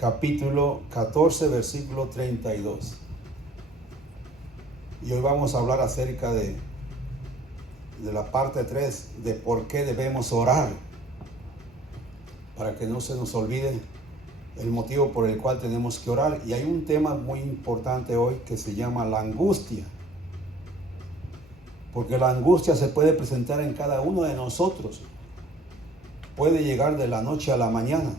capítulo 14, versículo 32. Y hoy vamos a hablar acerca de la parte 3, de por qué debemos orar, para que no se nos olvide el motivo por el cual tenemos que orar. Y hay un tema muy importante hoy que se llama la angustia, porque la angustia se puede presentar en cada uno de nosotros, puede llegar de la noche a la mañana,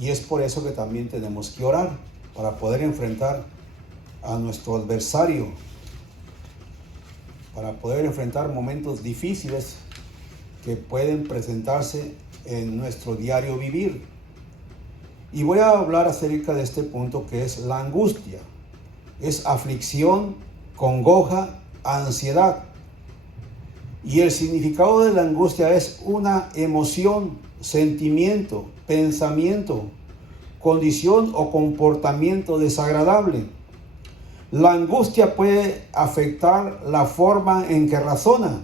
y es por eso que también tenemos que orar, para poder enfrentar a nuestro adversario, para poder enfrentar momentos difíciles que pueden presentarse en nuestro diario vivir. Y voy a hablar acerca de este punto, que es la angustia. Es aflicción, congoja, ansiedad. Y el significado de la angustia es una emoción, sentimiento, pensamiento, condición o comportamiento desagradable. La angustia puede afectar la forma en que razona,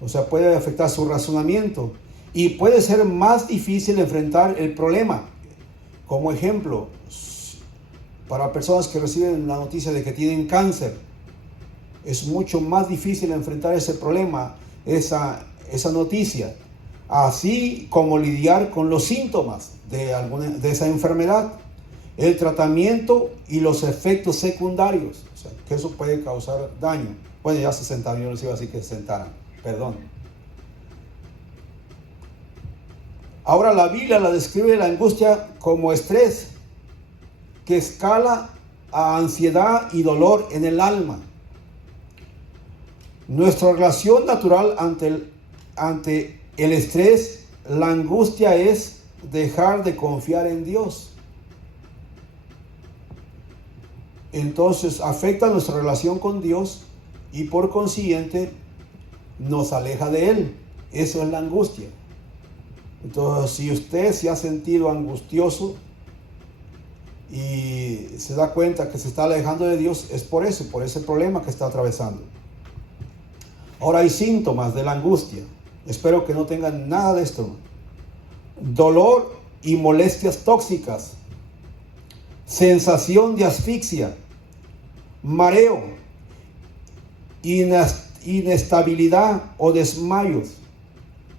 o sea, puede afectar su razonamiento, y puede ser más difícil enfrentar el problema. Como ejemplo, para personas que reciben la noticia de que tienen cáncer, es mucho más difícil enfrentar ese problema, esa noticia, así como lidiar con los síntomas de esa enfermedad, el tratamiento y los efectos secundarios, o sea, que eso puede causar daño. Bueno, ya se sentaron, yo les iba a decir que se sentaran, perdón. Ahora la Biblia la describe la angustia como estrés que escala a ansiedad y dolor en el alma. Nuestra relación natural ante el estrés, la angustia, es dejar de confiar en Dios. Entonces afecta nuestra relación con Dios y por consiguiente nos aleja de Él. Eso es la angustia. Entonces, si usted se ha sentido angustioso y se da cuenta que se está alejando de Dios, es por eso, por ese problema que está atravesando. Ahora hay síntomas de la angustia. Espero que no tengan nada de esto. Dolor y molestias tóxicas, sensación de asfixia, mareo, inestabilidad o desmayos,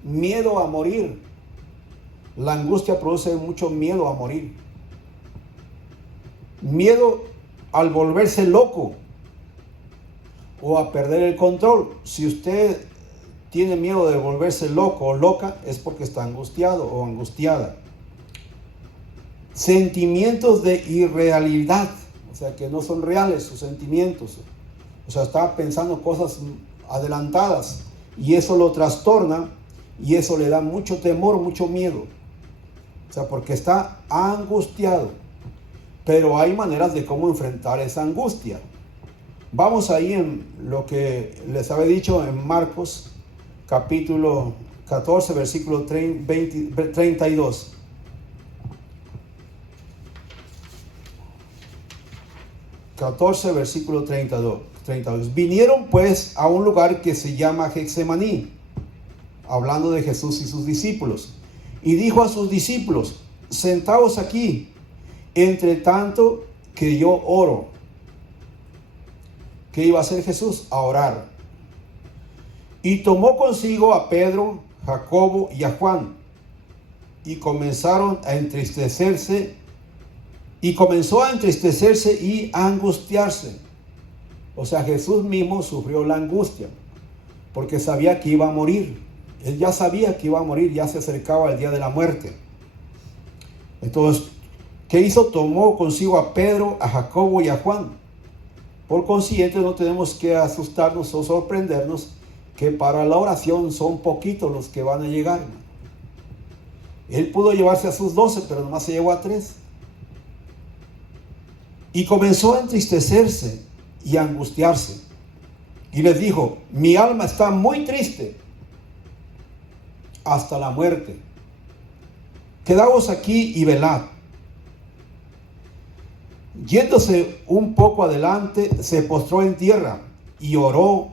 miedo a morir. La angustia produce mucho miedo a morir. Miedo al volverse loco o a perder el control. Si usted tiene miedo de volverse loco o loca, es porque está angustiado o angustiada. Sentimientos de irrealidad, o sea, que no son reales sus sentimientos. O sea, está pensando cosas adelantadas y eso lo trastorna y eso le da mucho temor, mucho miedo. O sea, porque está angustiado. Pero hay maneras de cómo enfrentar esa angustia. Vamos ahí en lo que les había dicho en Marcos, capítulo 14, versículo 32. Versículo 32. Vinieron pues a un lugar que se llama Getsemaní, hablando de Jesús y sus discípulos, y dijo a sus discípulos: sentaos aquí, entre tanto que yo oro. ¿Qué iba a hacer Jesús? A orar. Y tomó consigo a Pedro, Jacobo y a Juan, y comenzaron a entristecerse, y comenzó a entristecerse y a angustiarse. O sea, Jesús mismo sufrió la angustia, porque sabía que iba a morir. Él ya sabía que iba a morir, ya se acercaba el día de la muerte. Entonces, ¿qué hizo? Tomó consigo a Pedro, a Jacobo y a Juan. Por consiguiente, no tenemos que asustarnos o sorprendernos que para la oración son poquitos los que van a llegar. Él pudo llevarse a sus 12, pero nomás se llevó a 3. Y comenzó a entristecerse y a angustiarse. Y les dijo: mi alma está muy triste hasta la muerte. Quedaos aquí y velad. Yéndose un poco adelante, se postró en tierra y oró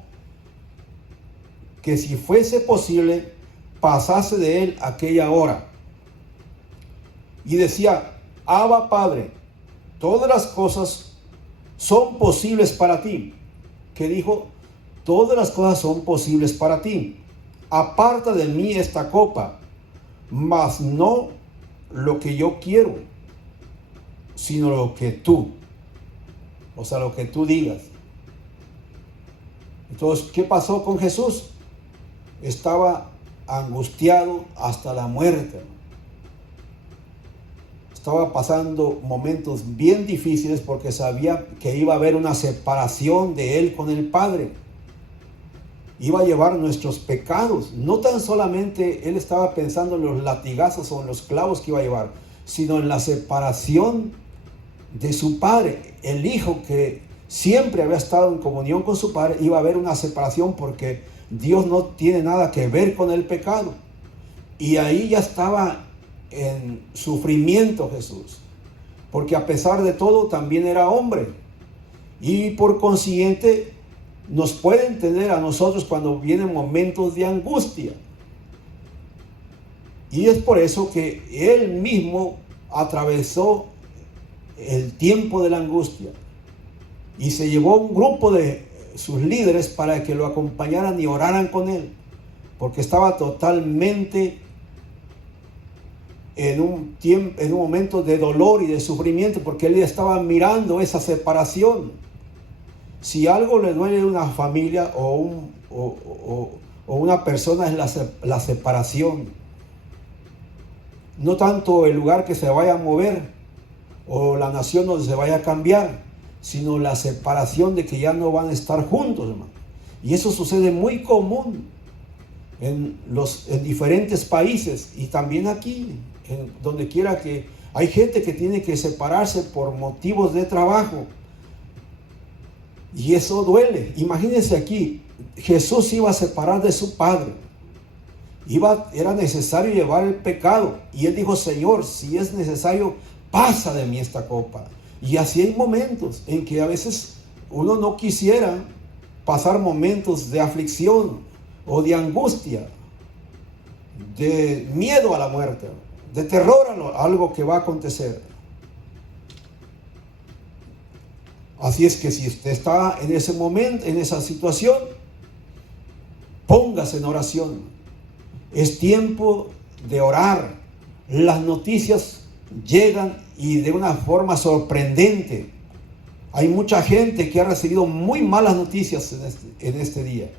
que si fuese posible pasase de él aquella hora. y decía: Abba, Padre, todas las cosas son posibles para ti. Que dijo: todas las cosas son posibles para ti. Aparta de mí esta copa, mas no lo que yo quiero, sino lo que tú, o sea, lo que tú digas. Entonces, ¿qué pasó con Jesús? Estaba angustiado hasta la muerte. Estaba pasando momentos bien difíciles porque sabía que iba a haber una separación de él con el Padre. Iba a llevar nuestros pecados. No tan solamente él estaba pensando en los latigazos o en los clavos que iba a llevar, sino en la separación de su Padre. El Hijo, que siempre había estado en comunión con su Padre, iba a haber una separación porque Dios no tiene nada que ver con el pecado. Y ahí ya estaba en sufrimiento Jesús, porque a pesar de todo también era hombre, y por consiguiente nos puede entender a nosotros cuando vienen momentos de angustia. Y es por eso que él mismo atravesó el tiempo de la angustia y se llevó un grupo de sus líderes para que lo acompañaran y oraran con él, porque estaba totalmente en un momento de dolor y de sufrimiento, porque él estaba mirando esa separación. Si algo le duele a una familia o una persona, es la separación. No tanto el lugar que se vaya a mover o la nación donde se vaya a cambiar, sino la separación de que ya no van a estar juntos, hermano. Y eso sucede muy común en diferentes países y también aquí, en donde quiera que hay gente que tiene que separarse por motivos de trabajo. Y eso duele. Imagínense aquí, Jesús iba a separar de su Padre. Era necesario llevar el pecado. Y él dijo: Señor, si es necesario, pasa de mí esta copa. Y así hay momentos en que a veces uno no quisiera pasar momentos de aflicción o de angustia, de miedo a la muerte, de terror a algo que va a acontecer. Así es que si usted está en ese momento, en esa situación, póngase en oración. Es tiempo de orar. Las noticias llegan y de una forma sorprendente. Hay mucha gente que ha recibido muy malas noticias en este día.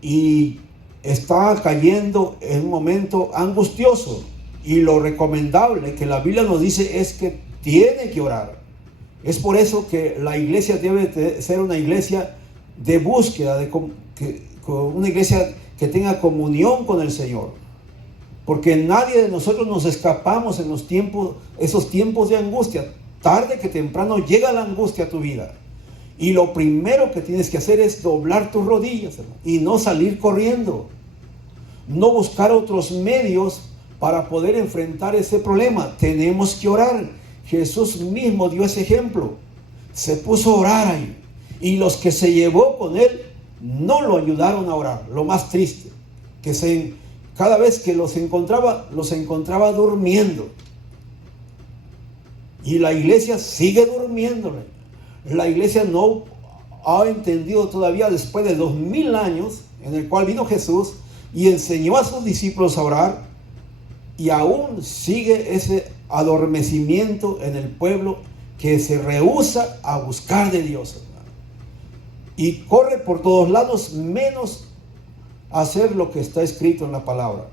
Y está cayendo en un momento angustioso. Y lo recomendable que la Biblia nos dice es que tiene que orar. Es por eso que la iglesia debe ser una iglesia de búsqueda, una iglesia que tenga comunión con el Señor. Porque nadie de nosotros nos escapamos en esos tiempos de angustia. Tarde que temprano llega la angustia a tu vida. Y lo primero que tienes que hacer es doblar tus rodillas, hermano, y no salir corriendo. No buscar otros medios para poder enfrentar ese problema. Tenemos que orar. Jesús mismo dio ese ejemplo. Se puso a orar ahí. Y los que se llevó con él no lo ayudaron a orar. Lo más triste, que cada vez que los encontraba durmiendo. Y la iglesia sigue durmiendo. La iglesia no ha entendido todavía, después de 2000 años en el cual vino Jesús y enseñó a sus discípulos a orar, y aún sigue ese adormecimiento en el pueblo que se rehúsa a buscar de Dios, hermano. Y corre por todos lados menos hacer lo que está escrito en la palabra.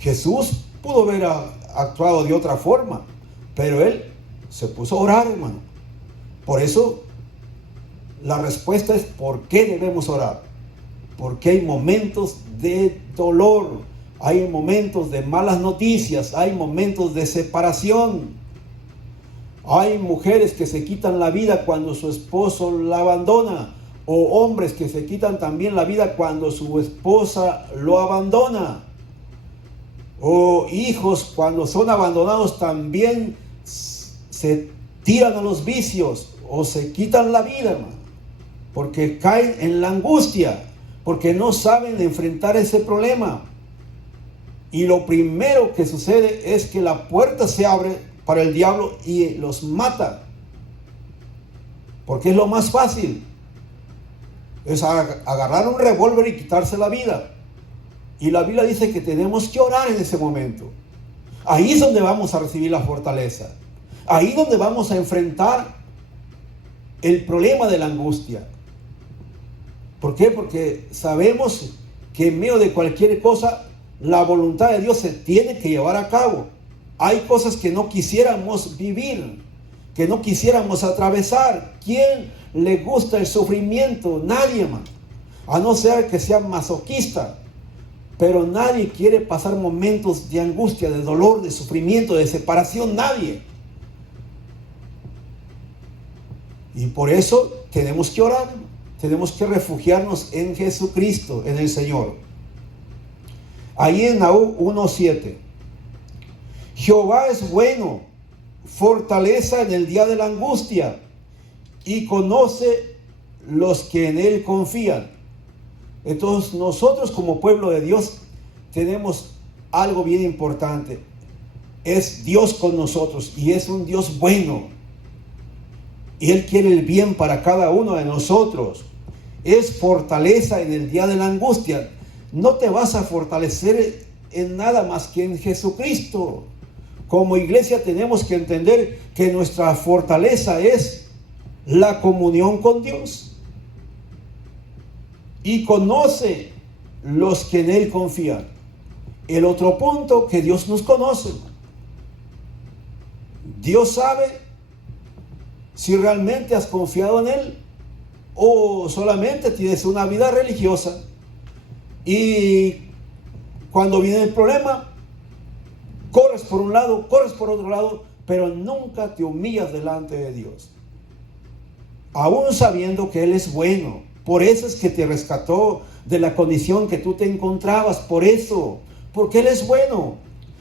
Jesús pudo haber actuado de otra forma, pero él se puso a orar, hermano. Por eso la respuesta es: ¿por qué debemos orar? Porque hay momentos de dolor, hay momentos de malas noticias, hay momentos de separación. Hay mujeres que se quitan la vida cuando su esposo la abandona, o hombres que se quitan también la vida cuando su esposa lo abandona, o hijos cuando son abandonados también se tiran a los vicios o se quitan la vida, hermano, porque caen en la angustia, porque no saben enfrentar ese problema. Y lo primero que sucede es que la puerta se abre para el diablo y los mata. Porque es lo más fácil. Es agarrar un revólver y quitarse la vida. Y la Biblia dice que tenemos que orar en ese momento. Ahí es donde vamos a recibir la fortaleza. Ahí es donde vamos a enfrentar el problema de la angustia. ¿Por qué? Porque sabemos que en medio de cualquier cosa, la voluntad de Dios se tiene que llevar a cabo. Hay cosas que no quisiéramos vivir, que no quisiéramos atravesar. ¿Quién le gusta el sufrimiento? Nadie, man. A no ser que sea masoquista. Pero nadie quiere pasar momentos de angustia, de dolor, de sufrimiento, de separación. Nadie. Y por eso tenemos que orar. Tenemos que refugiarnos en Jesucristo, en el Señor. Ahí en Nahum 1:7. Jehová es bueno, fortaleza en el día de la angustia, y conoce los que en él confían. Entonces nosotros como pueblo de Dios tenemos algo bien importante. Es Dios con nosotros y es un Dios bueno. Y Él quiere el bien para cada uno de nosotros. Es fortaleza en el día de la angustia. No te vas a fortalecer en nada más que en Jesucristo. Como iglesia tenemos que entender que nuestra fortaleza es la comunión con Dios. Y conoce los que en Él confían. El otro punto, que Dios nos conoce. Dios sabe si realmente has confiado en Él o solamente tienes una vida religiosa y cuando viene el problema corres por un lado, corres por otro lado, pero nunca te humillas delante de Dios, aún sabiendo que Él es bueno. Por eso es que te rescató de la condición que tú te encontrabas, por eso, porque Él es bueno.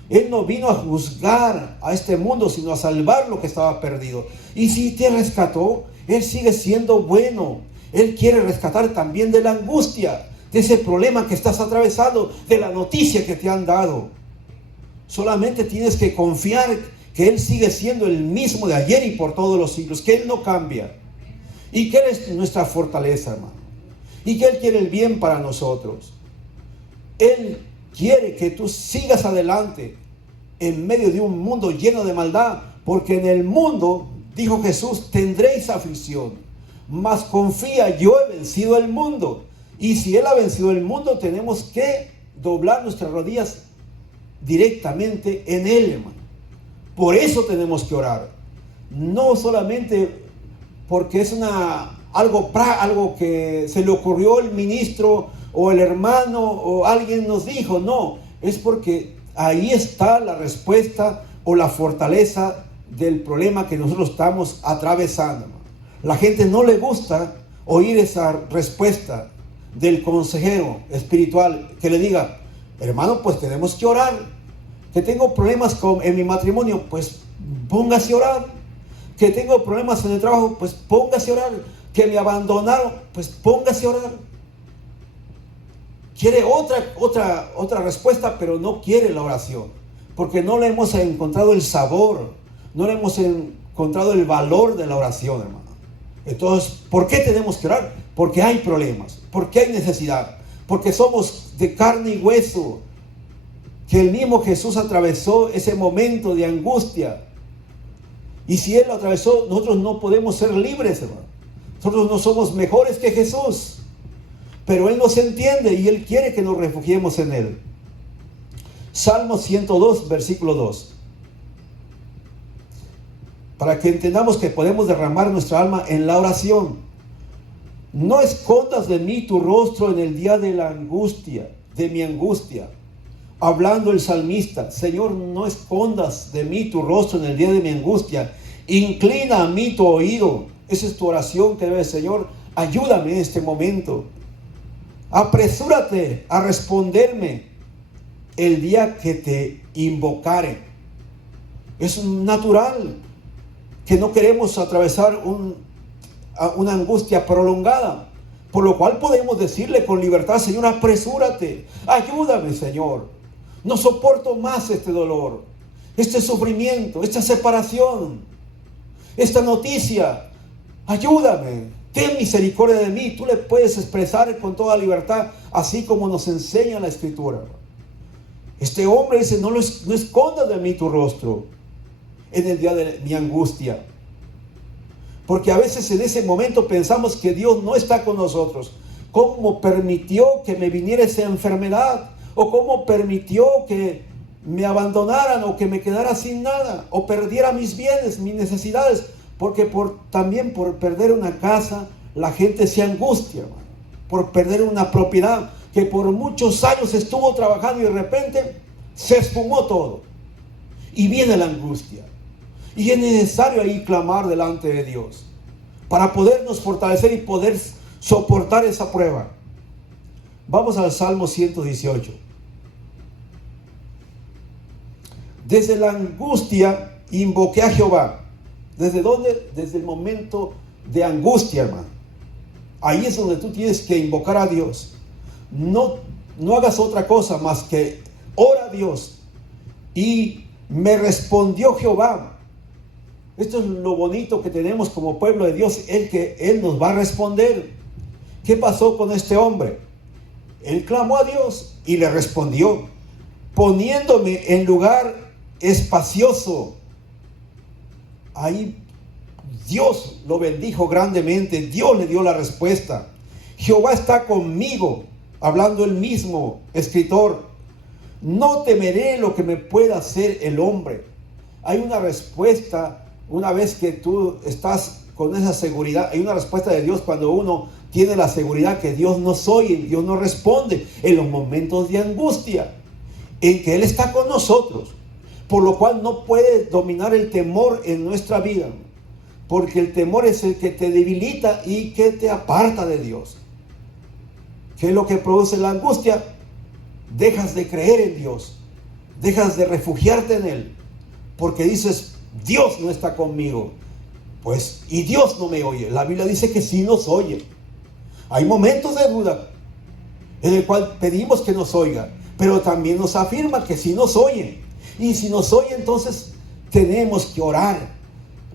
Él no vino a juzgar a este mundo, sino a salvar lo que estaba perdido. Y si te rescató, Él sigue siendo bueno. Él quiere rescatar también de la angustia, de ese problema que estás atravesando, de la noticia que te han dado. Solamente tienes que confiar que Él sigue siendo el mismo de ayer y por todos los siglos, que Él no cambia. Y que Él es nuestra fortaleza, hermano. Y que Él quiere el bien para nosotros. Él quiere que tú sigas adelante en medio de un mundo lleno de maldad, porque en el mundo, dijo Jesús, tendréis aflicción, mas confía, yo he vencido el mundo. Y si Él ha vencido el mundo, tenemos que doblar nuestras rodillas directamente en Él, hermano. Por eso tenemos que orar, no solamente porque es algo que se le ocurrió el ministro o el hermano o alguien nos dijo, no, es porque ahí está la respuesta o la fortaleza del problema que nosotros estamos atravesando. La gente no le gusta oír esa respuesta del consejero espiritual que le diga, hermano, pues tenemos que orar. Que tengo problemas en mi matrimonio, pues póngase a orar. Que tengo problemas en el trabajo, pues póngase a orar. Que me abandonaron, pues póngase a orar. Quiere otra respuesta, pero no quiere la oración, porque no le hemos encontrado el sabor, no le hemos encontrado el valor de la oración, hermano. Entonces, ¿por qué tenemos que orar? Porque hay problemas, porque hay necesidad, porque somos de carne y hueso, que el mismo Jesús atravesó ese momento de angustia. Y si Él lo atravesó, nosotros no podemos ser libres, hermano. Nosotros no somos mejores que Jesús. Pero Él nos entiende y Él quiere que nos refugiemos en Él. Salmo 102, versículo 2. Para que entendamos que podemos derramar nuestra alma en la oración. No escondas de mí tu rostro en el día de la angustia, de mi angustia. Hablando el salmista, Señor, no escondas de mí tu rostro en el día de mi angustia. Inclina a mí tu oído. Esa es tu oración que debes, Señor, ayúdame en este momento. Apresúrate a responderme el día que te invocare. Es natural que no queremos atravesar una angustia prolongada, por lo cual podemos decirle con libertad, Señor, apresúrate, ayúdame, Señor. No soporto más este dolor, este sufrimiento, esta separación, esta noticia. Ayúdame, ten misericordia de mí. Tú le puedes expresar con toda libertad, así como nos enseña la Escritura. Este hombre dice, no escondas de mí tu rostro en el día de mi angustia. Porque a veces en ese momento pensamos que Dios no está con nosotros. ¿Cómo permitió que me viniera esa enfermedad? ¿O cómo permitió que me abandonaran o que me quedara sin nada? ¿O perdiera mis bienes, mis necesidades? Porque también por perder una casa, la gente se angustia, hermano. Por perder una propiedad que por muchos años estuvo trabajando y de repente se esfumó todo. Y viene la angustia. Y es necesario ahí clamar delante de Dios para podernos fortalecer y poder soportar esa prueba. Vamos al Salmo 118. Desde la angustia invoqué a Jehová. ¿Desde dónde? Desde el momento de angustia, hermano. Ahí es donde tú tienes que invocar a Dios. No hagas otra cosa más que ora a Dios. Y me respondió Jehová. Esto es lo bonito que tenemos como pueblo de Dios, que Él nos va a responder. ¿Qué pasó con este hombre? Él clamó a Dios y le respondió, poniéndome en lugar espacioso. Ahí Dios lo bendijo grandemente, Dios le dio la respuesta. Jehová está conmigo, hablando el mismo escritor. No temeré lo que me pueda hacer el hombre. Hay una respuesta. Una vez que tú estás con esa seguridad, hay una respuesta de Dios cuando uno tiene la seguridad que Dios nos oye, Dios nos responde en los momentos de angustia, en que Él está con nosotros, por lo cual no puede dominar el temor en nuestra vida, porque el temor es el que te debilita y que te aparta de Dios. ¿Qué es lo que produce la angustia? Dejas de creer en Dios, dejas de refugiarte en Él, porque dices, Dios no está conmigo, pues, y Dios no me oye. La Biblia dice que sí nos oye. Hay momentos de duda en el cual pedimos que nos oiga, pero también nos afirma que sí nos oye. Y si nos oye, entonces tenemos que orar,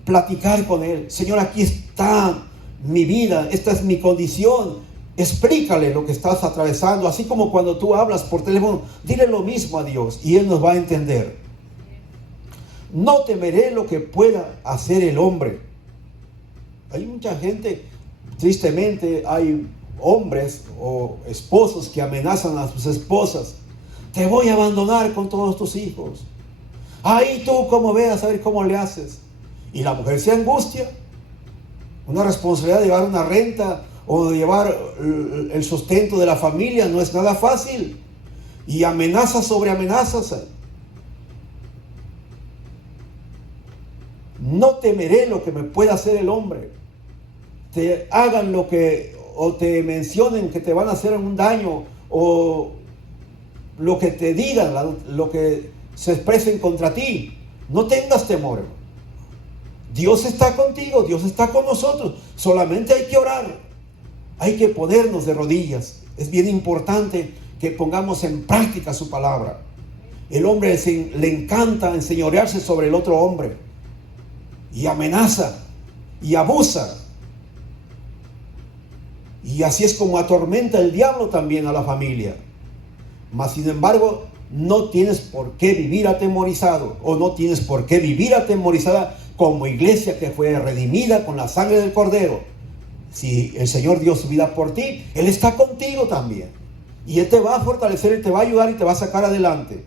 platicar con Él. Señor, aquí está mi vida, esta es mi condición. Explícale lo que estás atravesando, así como cuando tú hablas por teléfono, dile lo mismo a Dios y Él nos va a entender. No temeré lo que pueda hacer el hombre. Hay mucha gente, tristemente, hay hombres o esposos que amenazan a sus esposas. Te voy a abandonar con todos tus hijos. Ahí tú como veas, a ver cómo le haces. Y la mujer se angustia. Una responsabilidad de llevar una renta o de llevar el sustento de la familia no es nada fácil. Y amenazas sobre amenazas. No temeré lo que me pueda hacer el hombre. Te hagan lo que, o te mencionen que te van a hacer un daño, o lo que te digan, lo que se expresen contra ti. No tengas temor. Dios está contigo, Dios está con nosotros. Solamente hay que orar. Hay que ponernos de rodillas. Es bien importante que pongamos en práctica su palabra. El hombre le encanta enseñorearse sobre el otro hombre. Y amenaza y abusa. Y así es como atormenta el diablo también a la familia. Mas sin embargo, no tienes por qué vivir atemorizado, o no tienes por qué vivir atemorizada como iglesia que fue redimida con la sangre del Cordero. Si el Señor dio su vida por ti, Él está contigo también. Y Él te va a fortalecer, Él te va a ayudar y te va a sacar adelante.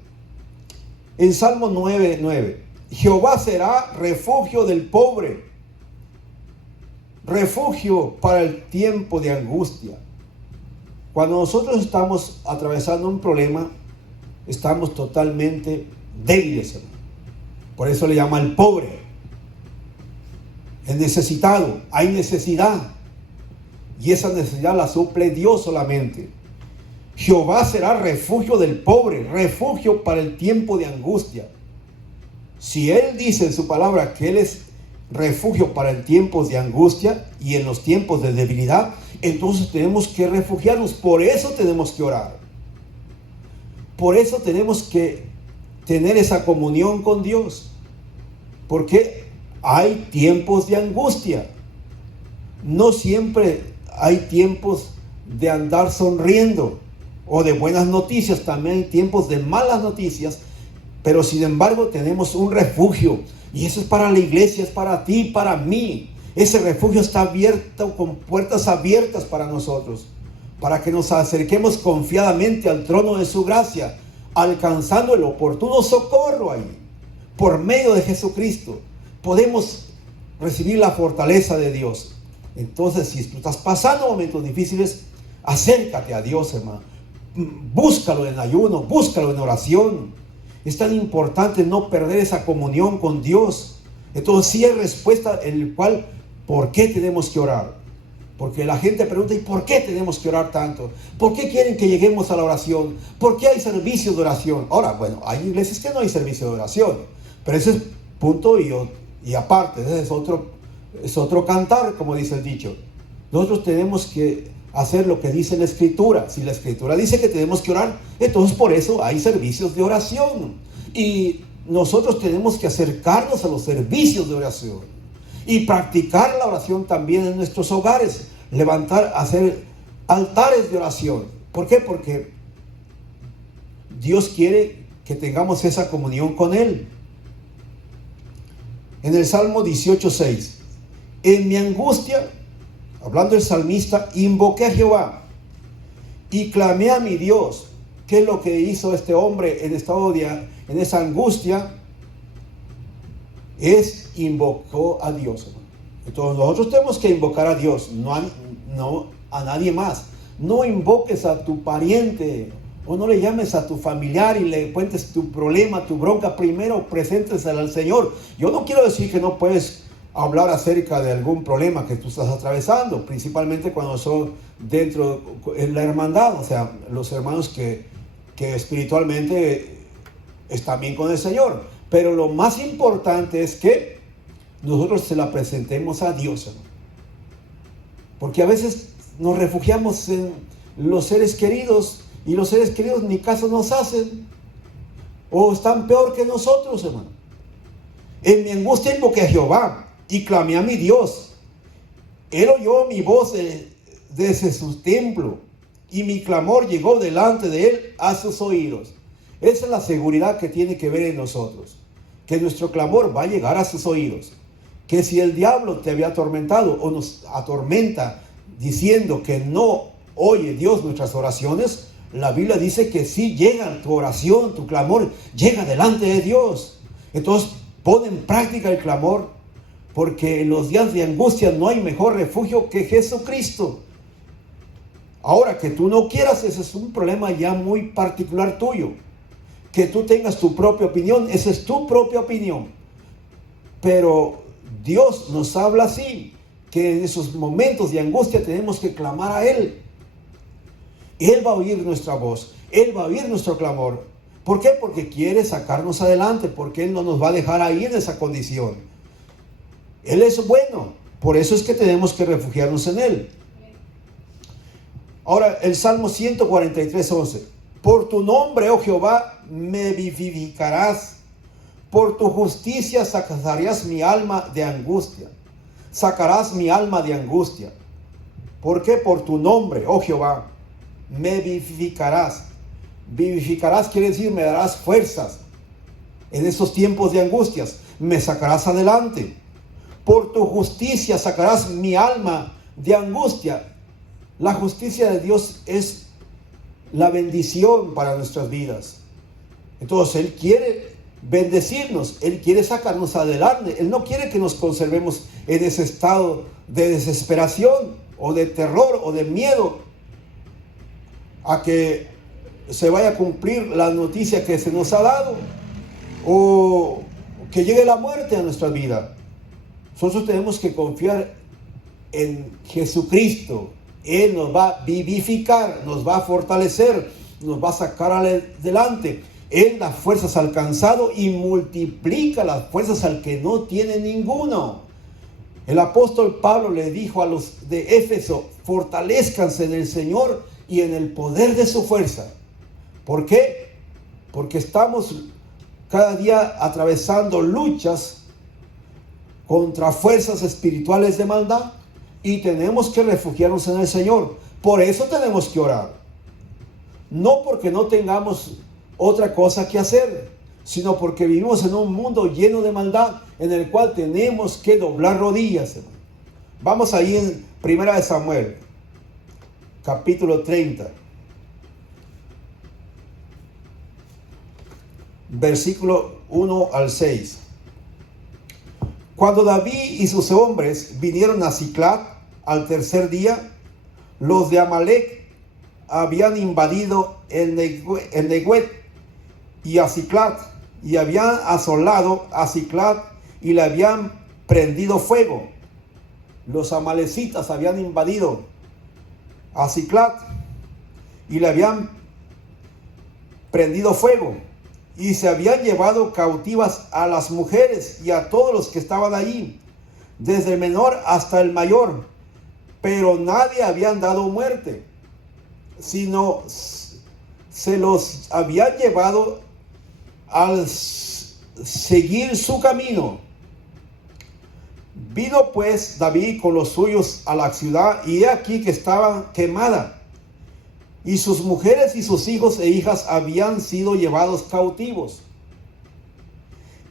En Salmo 9:9. Jehová será refugio del pobre, refugio para el tiempo de angustia. Cuando nosotros estamos atravesando un problema, estamos totalmente débiles, hermano. Por eso le llama el pobre, el necesitado. Hay necesidad y esa necesidad la suple Dios solamente. Jehová será refugio del pobre, refugio para el tiempo de angustia. Si Él dice en su palabra que Él es refugio para el tiempo de angustia y en los tiempos de debilidad, entonces tenemos que refugiarnos. Por eso tenemos que orar. Por eso tenemos que tener esa comunión con Dios. Porque hay tiempos de angustia. No siempre hay tiempos de andar sonriendo o de buenas noticias. También hay tiempos de malas noticias. Pero sin embargo tenemos un refugio. Y eso es para la iglesia, es para ti, para mí. Ese refugio está abierto, con puertas abiertas para nosotros, para que nos acerquemos confiadamente al trono de su gracia, alcanzando el oportuno socorro ahí. Por medio de Jesucristo podemos recibir la fortaleza de Dios. Entonces, si tú estás pasando momentos difíciles, acércate a Dios, hermano. Búscalo en ayuno, búscalo en oración. Es tan importante no perder esa comunión con Dios. Entonces, sí hay respuesta en el cual, ¿por qué tenemos que orar? Porque la gente pregunta, ¿y por qué tenemos que orar tanto? ¿Por qué quieren que lleguemos a la oración? ¿Por qué hay servicios de oración? Ahora, bueno, hay iglesias que no hay servicio de oración, pero ese es punto y aparte, ese es otro cantar, como dice el dicho. Nosotros tenemos que hacer lo que dice la Escritura. Si la Escritura dice que tenemos que orar, entonces por eso hay servicios de oración. Y nosotros tenemos que acercarnos a los servicios de oración y practicar la oración también en nuestros hogares. Hacer altares de oración. ¿Por qué? Porque Dios quiere que tengamos esa comunión con Él. En el Salmo 18:6, en mi angustia, hablando el salmista, invoqué a Jehová y clamé a mi Dios. ¿Qué es lo que hizo este hombre en esa angustia? Invocó a Dios. Entonces nosotros tenemos que invocar a Dios, no a nadie más. No invoques a tu pariente o no le llames a tu familiar y le cuentes tu problema, tu bronca. Primero preséntesela al Señor. Yo no quiero decir que no puedes hablar acerca de algún problema que tú estás atravesando, principalmente cuando son dentro de la hermandad, o sea, los hermanos que espiritualmente están bien con el Señor. Pero lo más importante es que nosotros se la presentemos a Dios, hermano. Porque a veces nos refugiamos en los seres queridos y los seres queridos ni caso nos hacen o están peor que nosotros, hermano. En mi angustia invoqué a Jehová y clamé a mi Dios. Él oyó mi voz desde su templo y mi clamor llegó delante de él a sus oídos. Esa es la seguridad que tiene que ver en nosotros, que nuestro clamor va a llegar a sus oídos. Que si el diablo te había atormentado o nos atormenta diciendo que no oye Dios nuestras oraciones, la Biblia dice que sí llega tu oración, tu clamor, llega delante de Dios. Entonces pon en práctica el clamor, porque en los días de angustia no hay mejor refugio que Jesucristo. Ahora, que tú no quieras, ese es un problema ya muy particular tuyo. Que tú tengas tu propia opinión, esa es tu propia opinión. Pero Dios nos habla así, que en esos momentos de angustia tenemos que clamar a Él. Él va a oír nuestra voz, Él va a oír nuestro clamor. ¿Por qué? Porque quiere sacarnos adelante, porque Él no nos va a dejar ahí en esa condición. Él es bueno, por eso es que tenemos que refugiarnos en Él. Ahora, el Salmo 143:11. Por tu nombre, oh Jehová, me vivificarás. Por tu justicia sacarás mi alma de angustia. Sacarás mi alma de angustia. ¿Por qué? Por tu nombre, oh Jehová, me vivificarás. Vivificarás quiere decir, me darás fuerzas. En esos tiempos de angustias, me sacarás adelante. Por tu justicia sacarás mi alma de angustia. La justicia de Dios es la bendición para nuestras vidas. Entonces Él quiere bendecirnos, Él quiere sacarnos adelante. Él no quiere que nos conservemos en ese estado de desesperación o de terror o de miedo a que se vaya a cumplir la noticia que se nos ha dado o que llegue la muerte a nuestra vida. Nosotros tenemos que confiar en Jesucristo. Él nos va a vivificar, nos va a fortalecer, nos va a sacar adelante. Él da fuerzas al cansado y multiplica las fuerzas al que no tiene ninguno. El apóstol Pablo le dijo a los de Éfeso: fortalezcanse en el Señor y en el poder de su fuerza. ¿Por qué? porque estamos cada día atravesando luchas contra fuerzas espirituales de maldad y tenemos que refugiarnos en el Señor. Por eso tenemos que orar. No porque no tengamos otra cosa que hacer, sino porque vivimos en un mundo lleno de maldad en el cual tenemos que doblar rodillas, hermano. Vamos ahí en 1 Samuel, capítulo 30, versículo 1 al 6. Cuando David y sus hombres vinieron a Siclag al tercer día, los de Amalec habían invadido el Neguet y a Siclag, y habían asolado a Siclag y le habían prendido fuego. Los amalecitas habían invadido a Siclag y le habían prendido fuego, y se habían llevado cautivas a las mujeres y a todos los que estaban allí, desde el menor hasta el mayor, pero nadie habían dado muerte, sino se los habían llevado al seguir su camino. Vino pues David con los suyos a la ciudad, y he aquí que estaba quemada, y sus mujeres y sus hijos e hijas habían sido llevados cautivos.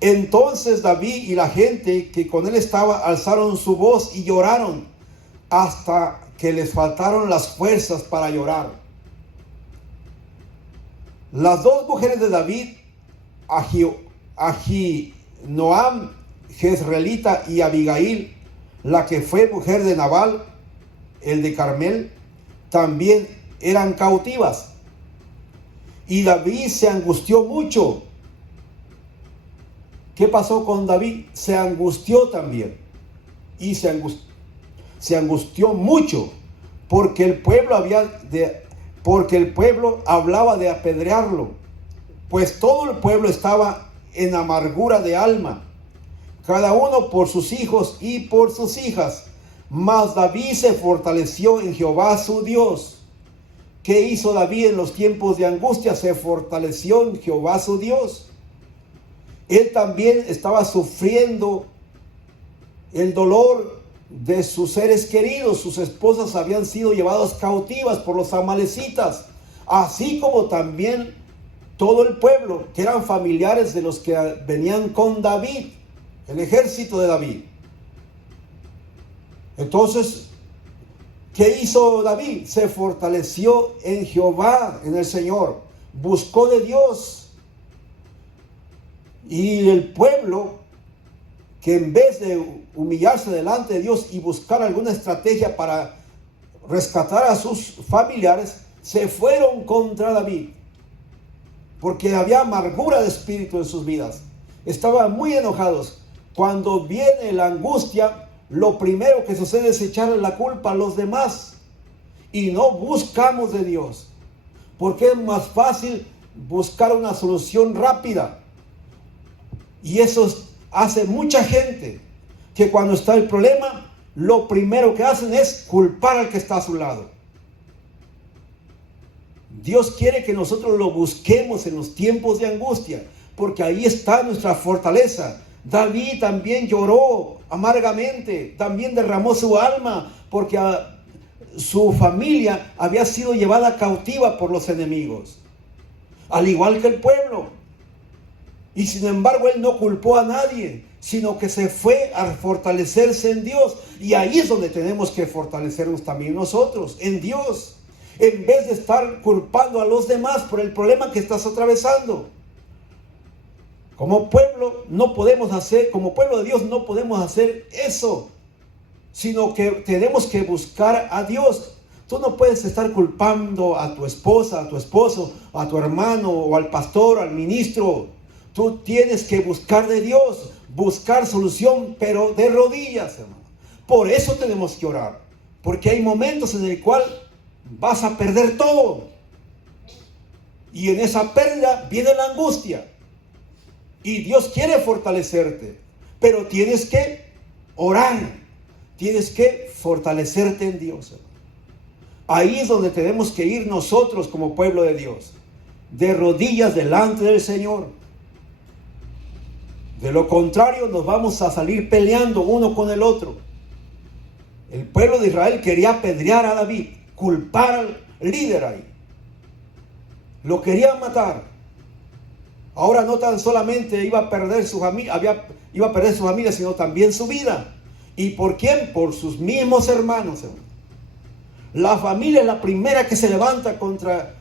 Entonces David y la gente que con él estaba alzaron su voz y lloraron hasta que les faltaron las fuerzas para llorar. Las dos mujeres de David, Ahinoam jezreelita y Abigail, la que fue mujer de Nabal, el de Carmel, también eran cautivas. Y David se angustió mucho. ¿Qué pasó con David? Se angustió también. Y se angustió mucho porque el pueblo hablaba de apedrearlo, pues todo el pueblo estaba en amargura de alma, cada uno por sus hijos y por sus hijas. Mas David se fortaleció en Jehová su Dios. ¿Qué hizo David en los tiempos de angustia? Se fortaleció en Jehová su Dios. Él también estaba sufriendo el dolor de sus seres queridos. Sus esposas habían sido llevadas cautivas por los amalecitas, así como también todo el pueblo, que eran familiares de los que venían con David, el ejército de David. Entonces, ¿qué hizo David? Se fortaleció en Jehová, en el Señor. Buscó de Dios. Y el pueblo, que en vez de humillarse delante de Dios y buscar alguna estrategia para rescatar a sus familiares, se fueron contra David, porque había amargura de espíritu en sus vidas. Estaban muy enojados. Cuando viene la angustia, lo primero que sucede es echarle la culpa a los demás y no buscamos de Dios, porque es más fácil buscar una solución rápida. Y eso hace mucha gente, que cuando está el problema, lo primero que hacen es culpar al que está a su lado. Dios quiere que nosotros lo busquemos en los tiempos de angustia, porque ahí está nuestra fortaleza. David también lloró amargamente, también derramó su alma, porque su familia había sido llevada cautiva por los enemigos, al igual que el pueblo. Y sin embargo él no culpó a nadie, sino que se fue a fortalecerse en Dios. Y ahí es donde tenemos que fortalecernos también nosotros, en Dios, en vez de estar culpando a los demás por el problema que estás atravesando. Como pueblo no podemos hacer, como pueblo de Dios no podemos hacer eso, sino que tenemos que buscar a Dios. Tú no puedes estar culpando a tu esposa, a tu esposo, a tu hermano, o al pastor, al ministro. Tú tienes que buscar de Dios, buscar solución, pero de rodillas, hermano. Por eso tenemos que orar, porque hay momentos en el cual vas a perder todo, y en esa pérdida viene la angustia. Y Dios quiere fortalecerte, pero tienes que orar, tienes que fortalecerte en Dios, hermano. Ahí es donde tenemos que ir nosotros como pueblo de Dios. de rodillas delante del Señor. De lo contrario, nos vamos a salir peleando uno con el otro. El pueblo de Israel quería apedrear a David, culpar al líder ahí. Lo querían matar. Ahora no tan solamente iba a perder su familia, iba a perder su familia, sino también su vida. ¿Y por quién? Por sus mismos hermanos. La familia es la primera que se levanta contra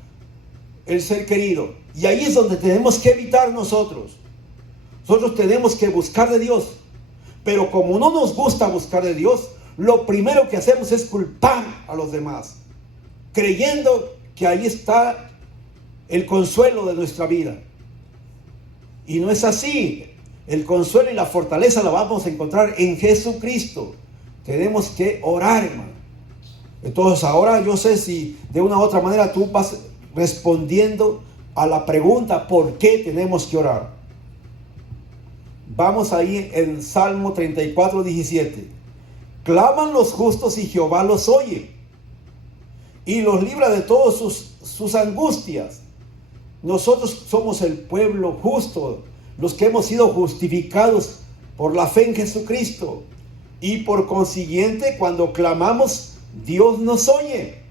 el ser querido. Y ahí es donde tenemos que evitar nosotros. Nosotros tenemos que buscar de Dios. Pero como no nos gusta buscar de Dios, lo primero que hacemos es culpar a los demás, creyendo que ahí está el consuelo de nuestra vida. Y no es así. El consuelo y la fortaleza la vamos a encontrar en Jesucristo. Tenemos que orar, hermano. Entonces ahora yo sé si de una u otra manera tú vas respondiendo a la pregunta ¿por qué tenemos que orar? Vamos ahí en Salmo 34, 17. Claman los justos y Jehová los oye y los libra de todas sus angustias. Nosotros somos el pueblo justo, los que hemos sido justificados por la fe en Jesucristo. Y por consiguiente, cuando clamamos, Dios nos oye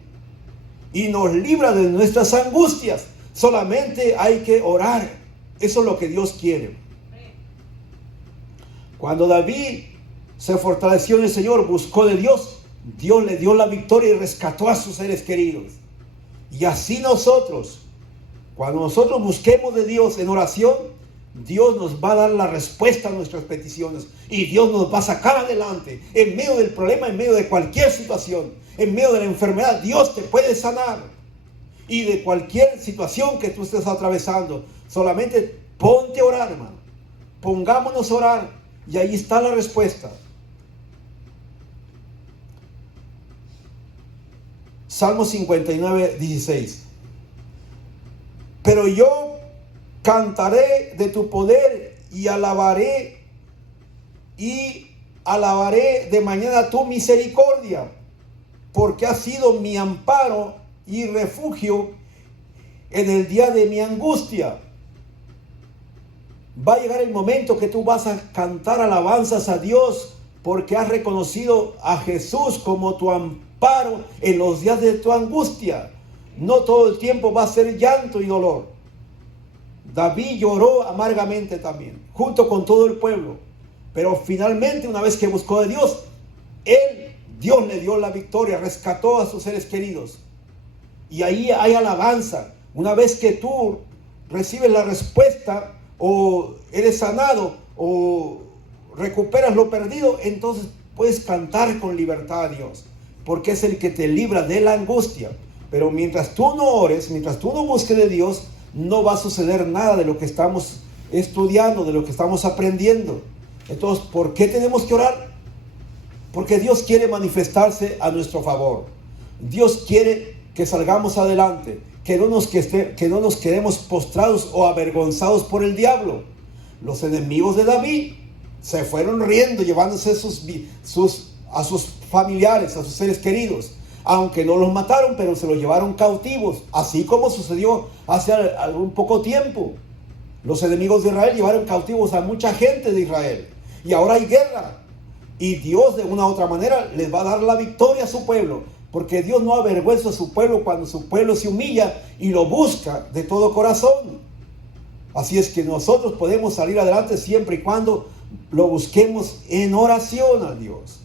y nos libra de nuestras angustias. Solamente hay que orar. Eso es lo que Dios quiere. Cuando David se fortaleció en el Señor, buscó de Dios, Dios le dio la victoria y rescató a sus seres queridos. Y así nosotros, cuando nosotros busquemos de Dios en oración, Dios nos va a dar la respuesta a nuestras peticiones y Dios nos va a sacar adelante en medio del problema, en medio de cualquier situación, en medio de la enfermedad. Dios te puede sanar y de cualquier situación que tú estés atravesando. Solamente ponte a orar, hermano. Pongámonos a orar y ahí está la respuesta. Salmo 59, 16. Pero yo cantaré de tu poder y alabaré de mañana tu misericordia, porque has sido mi amparo y refugio en el día de mi angustia. Va a llegar el momento que tú vas a cantar alabanzas a Dios porque has reconocido a Jesús como tu amparo en los días de tu angustia. No todo el tiempo va a ser llanto y dolor. David lloró amargamente también, junto con todo el pueblo. Pero finalmente, una vez que buscó de Dios, Dios le dio la victoria, rescató a sus seres queridos. Y ahí hay alabanza. Una vez que tú recibes la respuesta, o eres sanado, o recuperas lo perdido, entonces puedes cantar con libertad a Dios, porque es el que te libra de la angustia. Pero mientras tú no ores, mientras tú no busques de Dios, no va a suceder nada de lo que estamos estudiando, de lo que estamos aprendiendo. Entonces, ¿por qué tenemos que orar? Porque Dios quiere manifestarse a nuestro favor. Dios quiere que salgamos adelante, que no nos quedemos postrados o avergonzados por el diablo. Los enemigos de David se fueron riendo, llevándose a sus familiares, a sus seres queridos. Aunque no los mataron, pero se los llevaron cautivos, así como sucedió hace algún poco tiempo. Los enemigos de Israel llevaron cautivos a mucha gente de Israel. Y ahora hay guerra. Y Dios de una u otra manera les va a dar la victoria a su pueblo. Porque Dios no avergüenza a su pueblo cuando su pueblo se humilla y lo busca de todo corazón. Así es que nosotros podemos salir adelante siempre y cuando lo busquemos en oración a Dios.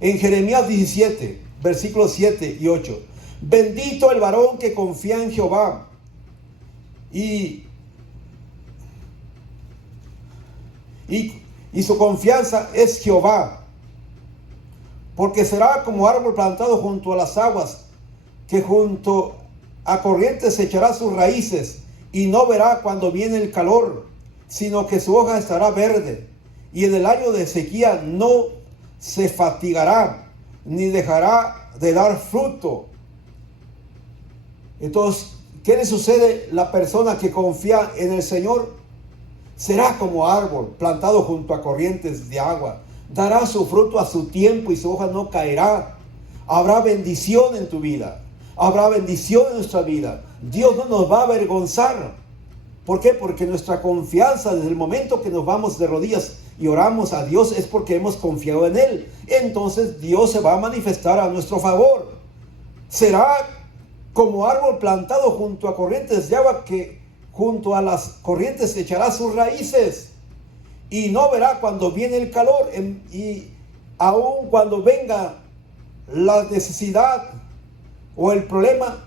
En Jeremías 17, versículos 7 y 8. Bendito el varón que confía en Jehová y su confianza es Jehová, porque será como árbol plantado junto a las aguas, que junto a corrientes echará sus raíces y no verá cuando viene el calor, sino que su hoja estará verde, y en el año de sequía no se fatigará, ni dejará de dar fruto. Entonces, ¿qué le sucede a la persona que confía en el Señor? Será como árbol plantado junto a corrientes de agua. Dará su fruto a su tiempo y su hoja no caerá. Habrá bendición en tu vida. Habrá bendición en nuestra vida. Dios no nos va a avergonzar. ¿Por qué? Porque nuestra confianza desde el momento que nos vamos de rodillas y oramos a Dios es porque hemos confiado en Él. Entonces Dios se va a manifestar a nuestro favor. Será como árbol plantado junto a corrientes de agua, que junto a las corrientes echará sus raíces. Y no verá cuando viene el calor, y aun cuando venga la necesidad o el problema,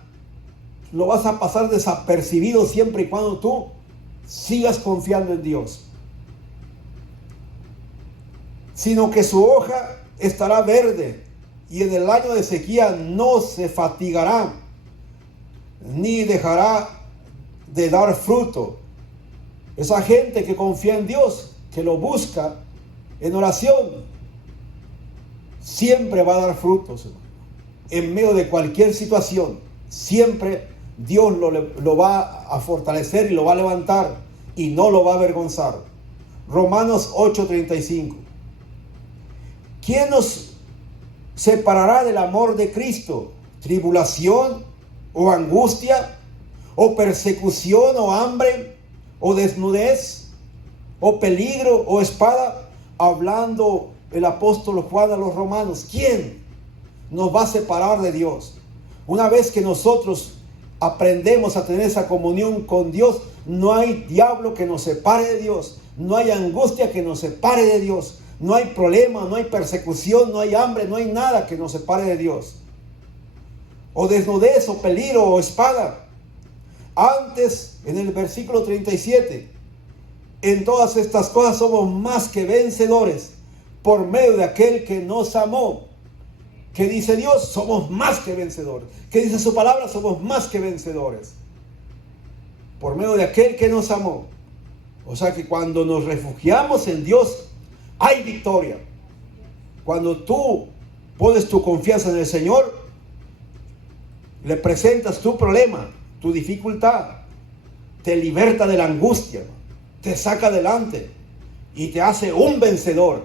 lo vas a pasar desapercibido siempre y cuando tú sigas confiando en Dios. Sino que su hoja estará verde, y en el año de sequía no se fatigará, ni dejará de dar fruto. Esa gente que confía en Dios, que lo busca en oración, siempre va a dar frutos. En medio de cualquier situación, siempre Dios lo va a fortalecer y lo va a levantar y no lo va a avergonzar. Romanos 8:35. ¿Quién nos separará del amor de Cristo? ¿Tribulación o angustia o persecución o hambre o desnudez o peligro o espada? Hablando el apóstol Juan a los romanos. ¿Quién nos va a separar de Dios? Una vez que nosotros aprendemos a tener esa comunión con Dios, no hay diablo que nos separe de Dios, no hay angustia que nos separe de Dios, no hay problema, no hay persecución, no hay hambre, no hay nada que nos separe de Dios. O desnudez, o peligro, o espada. Antes, en el versículo 37, en todas estas cosas somos más que vencedores por medio de aquel que nos amó. ¿Qué dice Dios? Somos más que vencedores. ¿Qué dice su palabra? Somos más que vencedores por medio de aquel que nos amó. O sea que cuando nos refugiamos en Dios, hay victoria. Cuando tú pones tu confianza en el Señor, le presentas tu problema, tu dificultad, te liberta de la angustia, te saca adelante y te hace un vencedor.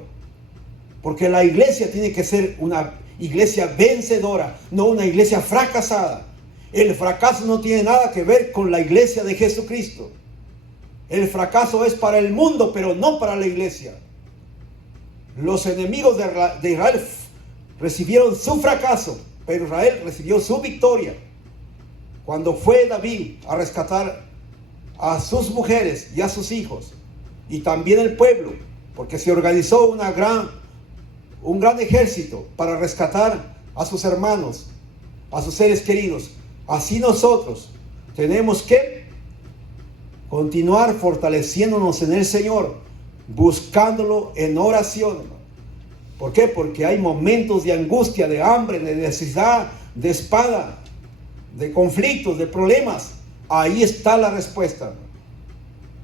Porque la iglesia tiene que ser una iglesia vencedora, no una iglesia fracasada. El fracaso no tiene nada que ver con la iglesia de Jesucristo. El fracaso es para el mundo, pero no para la iglesia. Los enemigos de Israel recibieron su fracaso, pero Israel recibió su victoria. Cuando fue David a rescatar a sus mujeres y a sus hijos, y también el pueblo, porque se organizó un gran ejército para rescatar a sus hermanos, a sus seres queridos. Así nosotros tenemos que continuar fortaleciéndonos en el Señor, buscándolo en oración. ¿Por qué? Porque hay momentos de angustia, de hambre, de necesidad, de espada, de conflictos, de problemas. Ahí está la respuesta.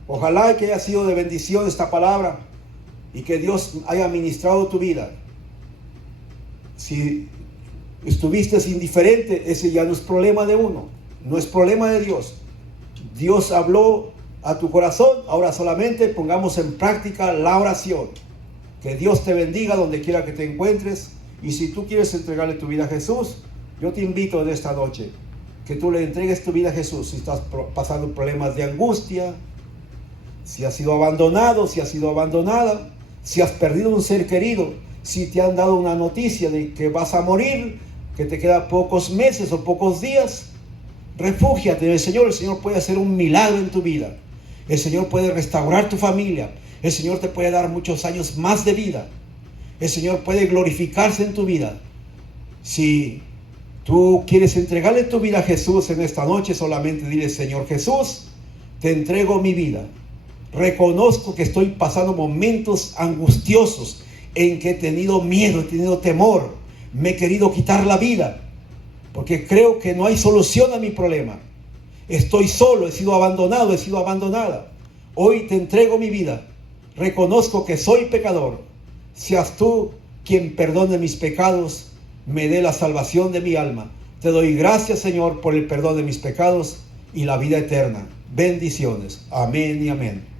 Ojalá que haya sido de bendición esta palabra y que Dios haya ministrado tu vida. Si estuviste indiferente, ese ya no es problema de uno, no es problema de Dios. Dios habló a tu corazón, ahora solamente pongamos en práctica la oración. Que Dios te bendiga donde quiera que te encuentres, y si tú quieres entregarle tu vida a Jesús, yo te invito en esta noche que tú le entregues tu vida a Jesús. Si estás pasando problemas de angustia, si has sido abandonado, si has sido abandonada, si has perdido un ser querido, si te han dado una noticia de que vas a morir, que te quedan pocos meses o pocos días, refúgiate en el Señor. El Señor puede hacer un milagro en tu vida. El Señor puede restaurar tu familia. El Señor te puede dar muchos años más de vida. El Señor puede glorificarse en tu vida. Si tú quieres entregarle tu vida a Jesús en esta noche, solamente dile: Señor Jesús, te entrego mi vida. Reconozco que estoy pasando momentos angustiosos en que he tenido miedo, he tenido temor, me he querido quitar la vida, porque creo que no hay solución a mi problema. Estoy solo, he sido abandonado, he sido abandonada. Hoy te entrego mi vida. Reconozco que soy pecador. Seas tú quien perdone mis pecados, me dé la salvación de mi alma. Te doy gracias, Señor, por el perdón de mis pecados y la vida eterna. Bendiciones. Amén y amén.